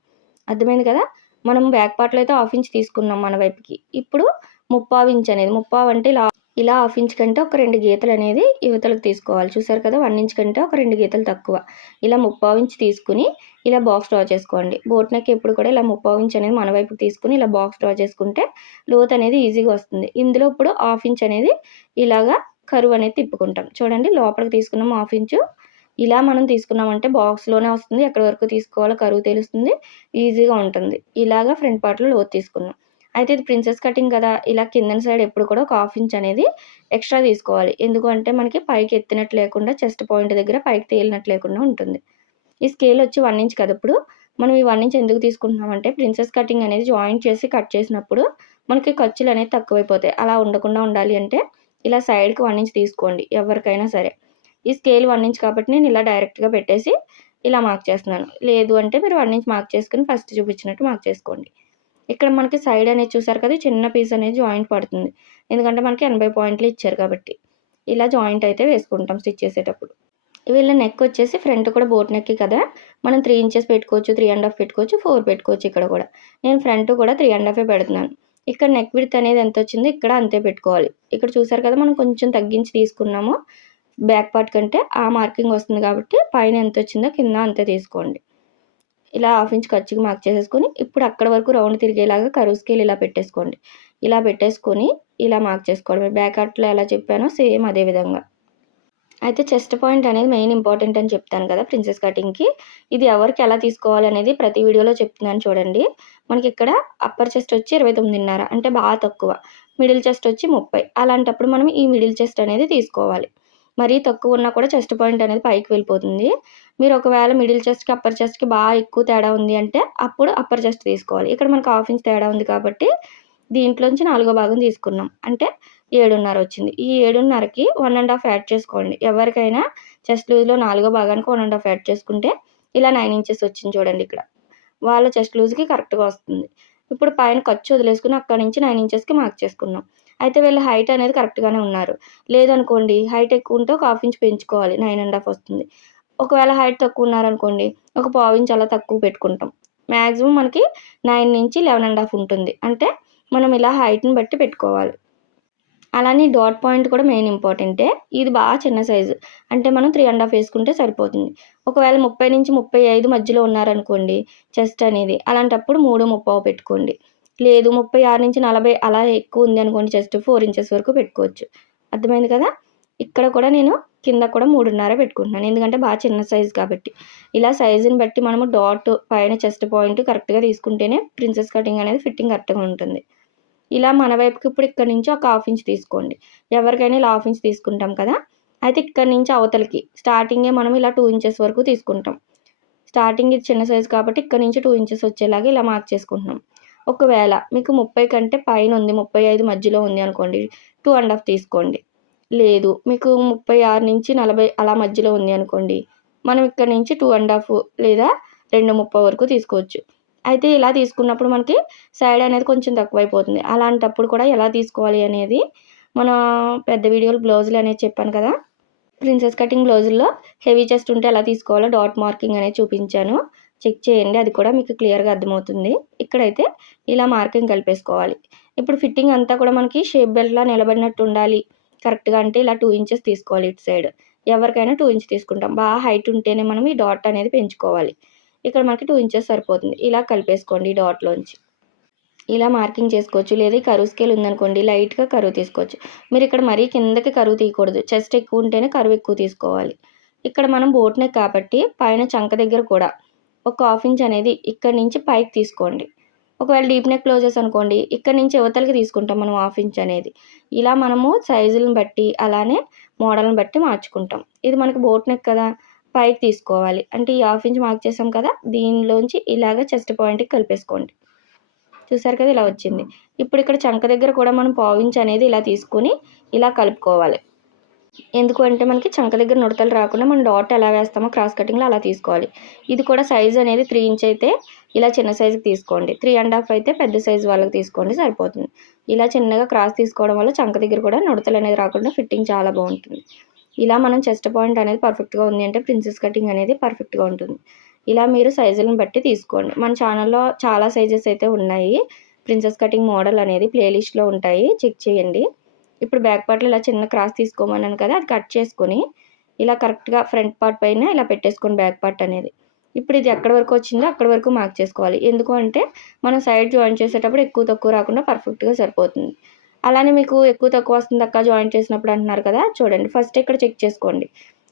అర్థమైంది కదా! మనం బ్యాక్ పార్ట్‌లో అయితే హాఫ్ ఇంచ్ తీసుకున్నాం మన వైపుకి. ఇప్పుడు ముప్పావు ఇంచ్ అనేది ముప్పావు అంటే ఇలా హాఫ్ ఇంచ్ కంటే ఒక 2 గీతలనేది ఇవతలకి తీసుకోవాలి. చూసారు కదా! 1 ఇంచ్ కంటే ఒక 2 గీతలు తక్కువ. ఇలా ముప్పావు ఇంచ్ తీసుకొని ఇలా బాక్స్ డ్రా చేసుకోండి. బోట్ నెక్ ఎప్పుడు కూడా ఇలా ముప్పావు ఇంచ్ అనేది మన వైపుకి తీసుకొని ఇలా బాక్స్ డ్రా చేసుకుంటే లోతు అనేది ఈజీగా వస్తుంది. ఇందులో ఇప్పుడు హాఫ్ ఇంచ్ అనేది ఇలాగా కర్వ్ అనేది తిప్పుకుంటాం. చూడండి లోపలికి తీసుకున్నాం హాఫ్ ఇంచు. ఇలా మనం తీసుకున్నామంటే బాక్స్‌లోనే వస్తుంది. ఎక్కడి వరకు తీసుకోవాలో కర్వ్ తెలుస్తుంది. ఈజీగా ఉంటుంది. ఇలాగా ఫ్రంట్ పార్ట్‌లో లోతు తీసుకున్నాం. అయితే ఇది ప్రిన్సెస్ కటింగ్ కదా! ఇలా కిందన సైడ్ ఎప్పుడు కూడా ఒక హాఫ్ ఇంచ్ అనేది ఎక్స్‌ట్రా తీసుకోవాలి. ఎందుకు అంటే మనకి పైకి ఎత్తినట్టు లేకుండా చెస్ట్ పాయింట్ దగ్గర పైకి తేలినట్టు లేకుండా ఉంటుంది. ఈ స్కేల్ వచ్చి 1 ఇంచ్ కదా! ఇప్పుడు మనం ఈ 1 ఇంచ్ ఎందుకు తీసుకుంటున్నామంటే ప్రిన్సెస్ కటింగ్ అనేది జాయింట్ చేసి కట్ చేసినప్పుడు మనకి ఖర్చులనేవి తక్కువైపోతాయి. అలా ఉండకుండా ఉండాలి అంటే ఇలా సైడ్‌కి 1 ఇంచ్ తీసుకోండి ఎవరికైనా సరే. ఈ స్కేల్ 1 ఇంచ్ కాబట్టి నేను ఇలా డైరెక్ట్‌గా పెట్టేసి ఇలా మార్క్ చేస్తున్నాను. లేదు అంటే మీరు 1 ఇంచ్ మార్క్ చేసుకొని ఫస్ట్ చూపించినట్టు మార్క్ చేసుకోండి. ఇక్కడ మనకి సైడ్ అనేది చూసారు కదా! చిన్న పీస్ అనేది జాయింట్ పడుతుంది. ఎందుకంటే మనకి 80 పాయింట్లు ఇచ్చారు కాబట్టి. ఇలా జాయింట్ అయితే వేసుకుంటాం స్టిచ్ చేసేటప్పుడు. వీళ్ళ నెక్ వచ్చేసి ఫ్రంట్ కూడా బోట్ నెక్కే కదా! మనం 3 ఇంచెస్ పెట్టుకోవచ్చు, 3 ½ పెట్టుకోవచ్చు, 4 పెట్టుకోవచ్చు ఇక్కడ కూడా. నేను ఫ్రంట్ కూడా 3 ½ పెడుతున్నాను. ఇక్కడ నెక్ విడ్త్ అనేది ఎంతొచ్చిందో ఇక్కడ అంతే పెట్టుకోవాలి. ఇక్కడ చూసారు కదా! మనం కొంచెం తగ్గించి తీసుకున్నాము. బ్యాక్ పార్ట్ కంటే ఆ మార్కింగ్ వస్తుంది కాబట్టి పైన ఎంతొచ్చిందో కింద అంతే తీసుకోండి. ఇలా హాఫ్ ఇంచ్ ఖర్చుకి మార్క్ చేసేసుకొని, ఇప్పుడు అక్కడి వరకు రౌండ్ తిరిగేలాగా కర్వ్ స్కేల్ ఇలా పెట్టేసుకోండి. ఇలా పెట్టేసుకొని, ఇలా మార్క్ చేసుకోవడమే. బ్యాక్ పార్ట్‌లో ఎలా చెప్పానో సేమ్ అదే విధంగా. అయితే చెస్ట్ పాయింట్ అనేది మెయిన్ ఇంపార్టెంట్ అని చెప్తాను కదా! ప్రిన్సెస్ కటింగ్‌కి. ఇది ఎవరికి ఎలా తీసుకోవాలనేది ప్రతి వీడియోలో చెప్తున్నాను చూడండి. మనకిక్కడ అప్పర్ చెస్ట్ వచ్చి 29.5 అంటే బాగా తక్కువ. మిడిల్ చెస్ట్ వచ్చి 30. అలాంటప్పుడు మనం ఈ మిడిల్ చెస్ట్ అనేది తీసుకోవాలి. మరీ తక్కువ ఉన్నా కూడా చెస్ట్ పాయింట్ అనేది పైకి వెళ్ళిపోతుంది. మీరు ఒకవేళ మిడిల్ చెస్ట్‌కి, అప్పర్ చెస్ట్‌కి బాగా ఎక్కువ తేడా ఉంది అంటే అప్పుడు అప్పర్ చెస్ట్ తీసుకోవాలి. ఇక్కడ మనకు హాఫ్ ఇంచ్ తేడా ఉంది కాబట్టి దీంట్లోంచి నాలుగో భాగం తీసుకున్నాం. అంటే 7.5 వచ్చింది. ఈ 7.5కి 1 ½ యాడ్ చేసుకోండి. ఎవరికైనా చెస్ట్ లూజ్‌లో నాలుగో భాగానికి 1 ½ యాడ్ చేసుకుంటే ఇలా 9 ఇంచెస్ వచ్చింది చూడండి ఇక్కడ. వాళ్ళ చెస్ట్ లూజ్‌కి కరెక్ట్‌గా వస్తుంది. ఇప్పుడు పైన ఖర్చు వదిలేసుకొని అక్కడి నుంచి 9 ఇంచెస్‌కి మార్క్ చేసుకున్నాం. అయితే వీళ్ళ హైట్ అనేది కరెక్ట్‌గానే ఉన్నారు. లేదనుకోండి హైట్ ఎక్కువ ఉంటే ఒక హాఫ్ ఇంచ్ పెంచుకోవాలి. 9 ½ వస్తుంది. ఒకవేళ హైట్ తక్కువ ఉన్నారనుకోండి ఒక పావు ఇంచ్ అలా తక్కువ పెట్టుకుంటాం. మాక్సిమం మనకి 9 నుంచి 11 ½ ఉంటుంది. అంటే మనం ఇలా హైట్‌ని బట్టి పెట్టుకోవాలి. అలానే డాట్ పాయింట్ కూడా మెయిన్ ఇంపార్టెంటే. ఇది బాగా చిన్న సైజు. అంటే మనం 3 ½ వేసుకుంటే సరిపోతుంది. ఒకవేళ 30-35 మధ్యలో ఉన్నారనుకోండి చెస్ట్ అనేది. అలాంటప్పుడు 3:30 పెట్టుకోండి. లేదు 36-40 అలా ఎక్కువ ఉంది అనుకోండి చెస్ట్ 4 ఇంచెస్ వరకు పెట్టుకోవచ్చు. అర్థమైంది కదా! ఇక్కడ కూడా నేను కింద కూడా 3:30 పెట్టుకుంటున్నాను. ఎందుకంటే బాగా చిన్న సైజు కాబట్టి. ఇలా సైజుని బట్టి మనము డాట్ పైన చెస్ట్ పాయింట్ కరెక్ట్‌గా తీసుకుంటేనే ప్రిన్సెస్ కటింగ్ అనేది ఫిట్టింగ్ కరెక్ట్‌గా ఉంటుంది. ఇలా మన వైపుకి ఇప్పుడు ఇక్కడి నుంచి ఒక హాఫ్ ఇంచ్ తీసుకోండి. ఎవరికైనా ఇలా హాఫ్ ఇంచ్ తీసుకుంటాం కదా! అయితే ఇక్కడి నుంచి అవతలకి స్టార్టింగే మనం ఇలా 2 ఇంచెస్ వరకు తీసుకుంటాం. స్టార్టింగ్ ఇది చిన్న సైజు కాబట్టి ఇక్కడి నుంచి 2 ఇంచెస్ వచ్చేలాగా ఇలా మార్క్ చేసుకుంటున్నాం. ఒకవేళ మీకు 30 కంటే పైనుంది, 35 మధ్యలో ఉంది అనుకోండి 2 ½ తీసుకోండి. లేదు మీకు 36-40 అలా మధ్యలో ఉంది అనుకోండి. మనం ఇక్కడి నుంచి 2 ½ లేదా 2:30 వరకు తీసుకోవచ్చు. అయితే ఇలా తీసుకున్నప్పుడు మనకి సైడ్ అనేది కొంచెం తక్కువైపోతుంది. అలాంటప్పుడు కూడా ఎలా తీసుకోవాలి అనేది మన పెద్ద వీడియోలో బ్లౌజులు అనేది చెప్పాను కదా! ప్రిన్సెస్ కటింగ్ బ్లౌజుల్లో హెవీ చెస్ట్ ఉంటే ఎలా తీసుకోవాలో డాట్ మార్కింగ్ అనేది చూపించాను. చెక్ చేయండి. అది కూడా మీకు క్లియర్‌గా అర్థమవుతుంది. ఇక్కడైతే ఇలా మార్కింగ్ కలిపేసుకోవాలి. ఇప్పుడు ఫిట్టింగ్ అంతా కూడా మనకి షేప్ బెల్ట్‌లా నిలబడినట్టు ఉండాలి. కరెక్ట్‌గా అంటే ఇలా 2 ఇంచెస్ తీసుకోవాలి ఇటు సైడ్. ఎవరికైనా 2 ఇంచ్ తీసుకుంటాం. బాగా హైట్ ఉంటేనే మనం ఈ డాట్ అనేది పెంచుకోవాలి. ఇక్కడ మనకి 2 ఇంచెస్ సరిపోతుంది. ఇలా కలిపేసుకోండి ఈ డాట్‌లోంచి. ఇలా మార్కింగ్ చేసుకోవచ్చు. లేదా ఈ కరువు స్కేల్ ఉందనుకోండి లైట్‌గా కరువు తీసుకోవచ్చు. మీరిక్కడ మరీ కిందకి కరువు తీయకూడదు. చెస్ట్ ఎక్కువ ఉంటేనే కరువు ఎక్కువ తీసుకోవాలి. ఇక్కడ మనం బోట్ నెక్ కాబట్టి పైన చంక దగ్గర కూడా ఒక 1/2 ఇంచ్ అనేది ఇక్కడి నుంచి పైకి తీసుకోండి. ఒకవేళ డీప్ నెక్ బ్లౌజెస్ అనుకోండి ఇక్కడి నుంచి యువతలకి తీసుకుంటాం మనం 1/2 ఇంచ్ అనేది. ఇలా మనము సైజులను బట్టి అలానే మోడల్‌ని బట్టి మార్చుకుంటాం. ఇది మనకి బోట్ నెక్ కదా! పైకి తీసుకోవాలి. అంటే ఈ 1/2 ఇంచ్ మార్క్ చేసాం కదా! దీనిలోంచి ఇలాగ చెస్ట్ పాయింట్‌కి కలిపేసుకోండి. చూసారు కదా! ఇలా వచ్చింది. ఇప్పుడు ఇక్కడ చంక దగ్గర కూడా మనం పావించ్ అనేది ఇలా తీసుకొని ఇలా కలుపుకోవాలి. ఎందుకు అంటే మనకి చంక దగ్గర నుడతలు రాకుండా మనం డాట్ ఎలా వేస్తామో క్రాస్ కటింగ్‌లో అలా తీసుకోవాలి. ఇది కూడా సైజ్ అనేది 3 ఇంచ్ అయితే ఇలా చిన్న సైజుకి తీసుకోండి. 3½ అయితే పెద్ద సైజు వాళ్ళకి తీసుకోండి సరిపోతుంది. ఇలా చిన్నగా క్రాస్ తీసుకోవడం వల్ల చంక దగ్గర కూడా నుడతలు అనేది రాకుండా ఫిట్టింగ్ చాలా బాగుంటుంది. ఇలా మనం చెస్ట్ పాయింట్ అనేది పర్ఫెక్ట్‌గా ఉంది అంటే ప్రిన్సెస్ కటింగ్ అనేది పర్ఫెక్ట్‌గా ఉంటుంది. ఇలా మీరు సైజులను బట్టి తీసుకోండి. మన ఛానల్‌లో చాలా సైజెస్ అయితే ఉన్నాయి. ప్రిన్సెస్ కటింగ్ మోడల్ అనేది ప్లేలిస్ట్‌లో ఉంటాయి. చెక్ చేయండి. ఇప్పుడు బ్యాక్ పార్ట్‌లో ఇలా చిన్న క్రాస్ తీసుకోమన్నాను కదా! అది కట్ చేసుకొని ఇలా కరెక్ట్‌గా ఫ్రంట్ పార్ట్ పైన ఇలా పెట్టేసుకోండి బ్యాక్ పార్ట్ అనేది. ఇప్పుడు ఇది ఎక్కడి వరకు వచ్చిందో అక్కడి వరకు మార్క్ చేసుకోవాలి. ఎందుకు అంటే మనం సైడ్ జాయిన్ చేసేటప్పుడు ఎక్కువ తక్కువ రాకుండా పర్ఫెక్ట్‌గా సరిపోతుంది. అలానే మీకు ఎక్కువ తక్కువ వస్తుంది అక్క జాయిన్ చేసినప్పుడు అంటున్నారు కదా! చూడండి ఫస్ట్ ఇక్కడ చెక్ చేసుకోండి.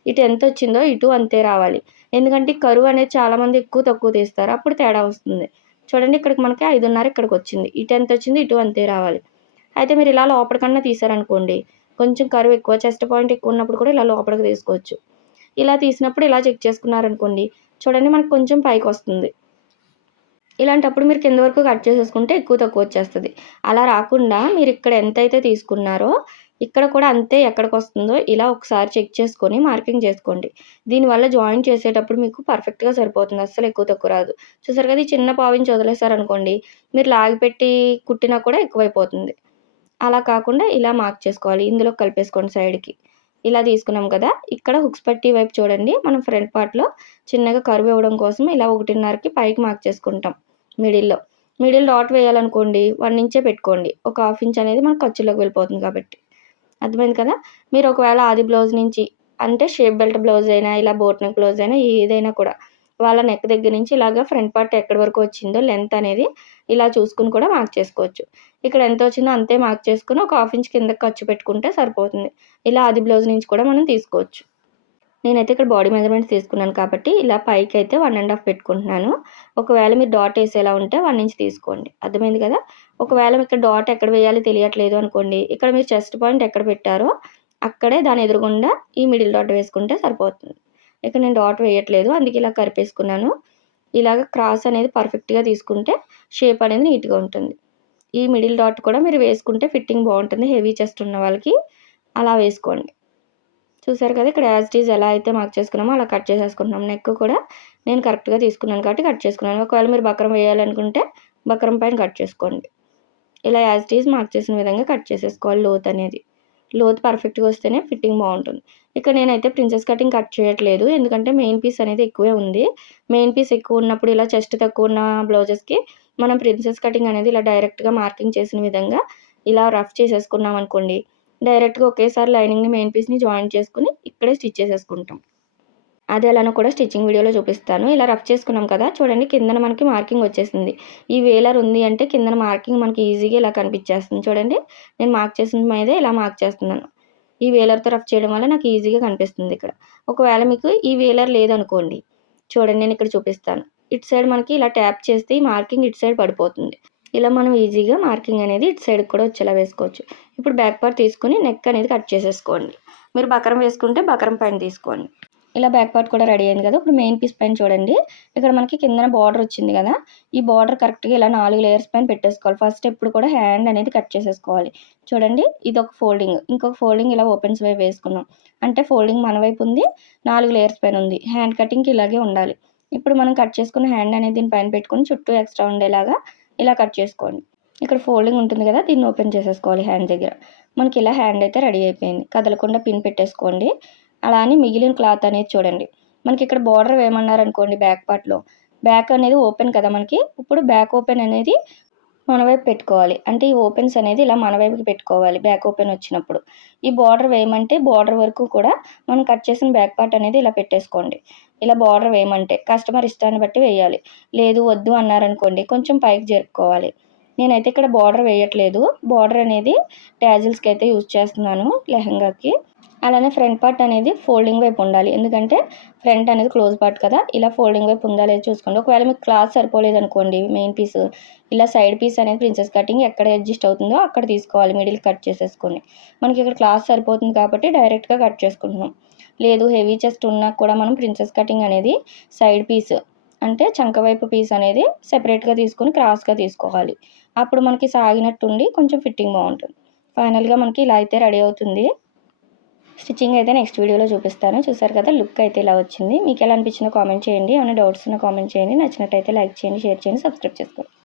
ఇటు ఎంతొచ్చిందో ఇటు అంతే రావాలి. ఎందుకంటే ఈ కరువు అనేది చాలామంది ఎక్కువ తక్కువ తీస్తారు. అప్పుడు తేడా వస్తుంది. చూడండి ఇక్కడికి మనకి 5:30 ఇక్కడికొచ్చింది. ఇటు ఎంతొచ్చిందో ఇటు అంతే రావాలి. అయితే మీరు ఇలా లోపటికన్నా తీశారనుకోండి, కొంచెం కరువు ఎక్కువ చెస్ట్ పాయింట్ ఎక్కువ ఉన్నప్పుడు కూడా ఇలా లోపలికి తీసుకోవచ్చు. ఇలా తీసినప్పుడు ఇలా చెక్ చేసుకున్నారనుకోండి, చూడండి మనకు కొంచెం పైకొస్తుంది. ఇలాంటప్పుడు మీరు కింద వరకు కట్ చేసేసుకుంటే ఎక్కువ తక్కువ వచ్చేస్తది. అలా రాకుండా మీరిక్కడ ఎంతైతే తీసుకున్నారో, ఇక్కడ కూడా అంతే ఎక్కడికొస్తుందో ఇలా ఒకసారి చెక్ చేసుకొని మార్కింగ్ చేసుకోండి. దీనివల్ల జాయిన్ చేసేటప్పుడు మీకు పర్ఫెక్ట్‌గా సరిపోతుంది. అస్సలు ఎక్కువ తక్కువ రాదు. చూసారు కదా! ఈ చిన్న పావించి వదిలేసారనుకోండి, మీరు లాగిపెట్టి కుట్టినా కూడా ఎక్కువైపోతుంది. అలా కాకుండా ఇలా మార్క్ చేసుకోవాలి. ఇందులో కలిపేసుకోండి సైడ్‌కి. ఇలా తీసుకున్నాం కదా! ఇక్కడ హుక్స్ పట్టీ వైపు చూడండి. మనం ఫ్రంట్ పార్ట్‌లో చిన్నగా కర్వ్ ఇవ్వడం కోసం ఇలా 1:30కి పైకి మార్క్ చేసుకుంటాం మిడిల్‌లో. మిడిల్ డాట్ వేయాలనుకోండి 1 ఇంచే పెట్టుకోండి. ఒక 1/2 ఇంచ్ అనేది మన ఖర్చులోకి వెళ్ళిపోతుంది కాబట్టి. అర్థమైంది కదా! మీరు ఒకవేళ ఆది బ్లౌజ్ నుంచి అంటే షేప్ బెల్ట్ బ్లౌజ్ అయినా, ఇలా బోట్ నెక్ బ్లౌజ్ అయినా ఏదైనా కూడా వాళ్ళ నెక్ దగ్గర నుంచి ఇలాగా ఫ్రంట్ పార్ట్ ఎక్కడి వరకు వచ్చిందో లెంత్ అనేది ఇలా చూసుకొని కూడా మార్క్ చేసుకోవచ్చు. ఇక్కడ ఎంత వచ్చిందో అంతే మార్క్ చేసుకొని ఒక 1/2 ఇంచ్ కిందకి ఖర్చు పెట్టుకుంటే సరిపోతుంది. ఇలా ఆది బ్లౌజ్ నుంచి కూడా మనం తీసుకోవచ్చు. నేనైతే ఇక్కడ బాడీ మెజర్‌మెంట్స్ తీసుకున్నాను కాబట్టి ఇలా పైకైతే 1½ పెట్టుకుంటున్నాను. ఒకవేళ మీరు డాట్ ఏసేలా ఉంటే 1 ఇంచ్ తీసుకోండి. అర్థమైంది కదా! ఒకవేళ మీకు డాట్ ఎక్కడ వేయాలో తెలియట్లేదు అనుకోండి, ఇక్కడ మీరు చెస్ట్ పాయింట్ ఎక్కడ పెట్టారో అక్కడే దాని ఎదురుగుండా ఈ మిడిల్ డాట్ వేసుకుంటే సరిపోతుంది. ఇక్కడ నేను డాట్ వేయట్లేదు. అందుకే ఇలా కలిపేసుకున్నాను. ఇలాగ క్రాస్ అనేది పర్ఫెక్ట్‌గా తీసుకుంటే షేప్ అనేది నీట్‌గా ఉంటుంది. ఈ మిడిల్ డాట్ కూడా మీరు వేసుకుంటే ఫిట్టింగ్ బావుంటుంది. హెవీ చెస్ట్ ఉన్న వాళ్ళకి అలా వేసుకోండి. చూసారు కదా! ఇక్కడ యాజ్ ఇట్ ఈజ్ ఎలా అయితే మార్క్ చేసుకున్నామో అలా కట్ చేసేసుకుంటున్నాం. నెక్ కూడా నేను కరెక్ట్‌గా తీసుకున్నాను కాబట్టి కట్ చేసుకున్నాను. ఒకవేళ మీరు బక్రం వేయాలనుకుంటే బక్రం పైన కట్ చేసుకోండి. ఇలా యాజ్ ఇట్ ఈజ్ మార్క్ చేసిన విధంగా కట్ చేసేసుకోవాలి లోత్ అనేది. లోతు పర్ఫెక్ట్‌గా వస్తేనే ఫిట్టింగ్ బావుంటుంది. ఇక్కడ నేనైతే ప్రిన్సెస్ కటింగ్ కట్ చేయట్లేదు. ఎందుకంటే మెయిన్ పీస్ అనేది ఎక్కువే ఉంది. మెయిన్ పీస్ ఎక్కువ ఉన్నప్పుడు ఇలా చెస్ట్ తక్కువ ఉన్న బ్లౌజెస్‌కి మనం ప్రిన్సెస్ కటింగ్ అనేది ఇలా డైరెక్ట్‌గా మార్కింగ్ చేసిన విధంగా ఇలా రఫ్ చేసేసుకున్నాం అనుకోండి. డైరెక్ట్‌గా ఒకేసారి లైనింగ్‌ని మెయిన్ పీస్‌ని జాయిన్ చేసుకొని ఇక్కడే స్టిచ్ చేసేసుకుంటాం. అది ఎలానో కూడా స్టిచ్చింగ్ వీడియోలో చూపిస్తాను. ఇలా రఫ్ చేసుకున్నాం కదా! చూడండి కిందన మనకి మార్కింగ్ వచ్చేసింది. ఈ వేలర్ ఉంది అంటే కిందన మార్కింగ్ మనకి ఈజీగా ఇలా కనిపించేస్తుంది. చూడండి నేను మార్క్ చేసిన మీదే ఇలా మార్క్ చేస్తున్నాను. ఈ వేలర్‌తో రఫ్ చేయడం వల్ల నాకు ఈజీగా కనిపిస్తుంది ఇక్కడ. ఒకవేళ మీకు ఈ వేలర్ లేదనుకోండి, చూడండి నేను ఇక్కడ చూపిస్తాను. ఇటు సైడ్ మనకి ఇలా ట్యాప్ చేస్తే ఈ మార్కింగ్ ఇటు సైడ్ పడిపోతుంది. ఇలా మనం ఈజీగా మార్కింగ్ అనేది ఇటు సైడ్‌కి కూడా వచ్చేలా వేసుకోవచ్చు. ఇప్పుడు బ్యాక్ పార్ట్ తీసుకొని నెక్ అనేది కట్ చేసేసుకోండి. మీరు బకరం వేసుకుంటే బకరం పైన తీసుకోండి. ఇలా బ్యాక్ పార్ట్ కూడా రెడీ అయింది కదా! ఇప్పుడు మెయిన్ పీస్ పైన చూడండి. ఇక్కడ మనకి కిందన బార్డర్ వచ్చింది కదా! ఈ బార్డర్ కరెక్ట్‌గా ఇలా 4 లేయర్స్ పైన పెట్టేసుకోవాలి. ఫస్ట్ ఎప్పుడు కూడా హ్యాండ్ అనేది కట్ చేసేసుకోవాలి. చూడండి ఇదొక ఫోల్డింగ్. ఇంకొక ఫోల్డింగ్ ఇలా ఓపెన్స్ వైపు వేసుకున్నాం. అంటే ఫోల్డింగ్ మన వైపు ఉంది. 4 లేయర్స్ పైన ఉంది. హ్యాండ్ కటింగ్‌కి ఇలాగే ఉండాలి. ఇప్పుడు మనం కట్ చేసుకున్న హ్యాండ్ అనేది దీని పైన పెట్టుకొని చుట్టూ ఎక్స్ట్రా ఉండేలాగా ఇలా కట్ చేసుకోండి. ఇక్కడ ఫోల్డింగ్ ఉంటుంది కదా, దీన్ని ఓపెన్ చేసేసుకోవాలి హ్యాండ్ దగ్గర. మనకి ఇలా హ్యాండ్ అయితే రెడీ అయిపోయింది. కదలకుండా పిన్ పెట్టేసుకోండి. అలా అని మిగిలిన క్లాత్ అనేది చూడండి. మనకి ఇక్కడ బార్డర్ వేయమన్నారనుకోండి బ్యాక్ పార్ట్‌లో, బ్యాక్ అనేది ఓపెన్ కదా మనకి. ఇప్పుడు బ్యాక్ ఓపెన్ అనేది మన వైపు పెట్టుకోవాలి. అంటే ఈ ఓపెన్స్ అనేది ఇలా మన వైపుకి పెట్టుకోవాలి బ్యాక్ ఓపెన్ వచ్చినప్పుడు. ఈ బార్డర్ వేయమంటే బార్డర్ వరకు కూడా మనం కట్ చేసిన బ్యాక్ పార్ట్ అనేది ఇలా పెట్టేసుకోండి. ఇలా బార్డర్ వేయమంటే కస్టమర్ ఇష్టాన్ని బట్టి వేయాలి. లేదు వద్దు అన్నారనుకోండి కొంచెం పైకి జరుపుకోవాలి. నేనైతే ఇక్కడ బార్డర్ వేయట్లేదు. బార్డర్ అనేది టాజిల్స్‌కి అయితే యూజ్ చేస్తున్నాను లెహంగాకి. అలానే ఫ్రంట్ పార్ట్ అనేది ఫోల్డింగ్ వైపు ఉండాలి. ఎందుకంటే ఫ్రంట్ అనేది క్లోజ్ పార్ట్ కదా, ఇలా ఫోల్డింగ్ వైపు ఉందా లేదో చూసుకోండి. ఒకవేళ మీకు క్లాత్ సరిపోలేదనుకోండి మెయిన్ పీస్, ఇలా సైడ్ పీస్ అనేది ప్రిన్సెస్ కటింగ్ ఎక్కడ అడ్జస్ట్ అవుతుందో అక్కడ తీసుకోవాలి. మిడిల్ కట్ చేసేసుకొని. మనకి ఇక్కడ క్లాత్ సరిపోతుంది కాబట్టి డైరెక్ట్‌గా కట్ చేసుకుంటున్నాం. లేదు హెవీ చెస్ట్ ఉన్నా కూడా మనం ప్రిన్సెస్ కటింగ్ అనేది సైడ్ పీస్ అంటే చంక వైపు పీస్ అనేది సెపరేట్‌గా తీసుకొని క్రాస్‌గా తీసుకోవాలి. అప్పుడు మనకి సాగినట్టుండి కొంచెం ఫిట్టింగ్ బాగుంటుంది. ఫైనల్‌గా మనకి ఇలా అయితే రెడీ అవుతుంది. స్టిచ్చింగ్ అయితే నెక్స్ట్ వీడియోలో చూపిస్తాను. చూసారు కదా, లుక్ అయితే ఇలా వచ్చింది. మీకు ఎలా అనిపించిందో కామెంట్ చేయండి. ఏమైనా డౌట్స్ ఉన్నా కామెంట్ చేయండి. నచ్చినట్టయితే లైక్ చేయండి, షేర్ చేయండి, సబ్స్క్రైబ్ చేసుకోండి.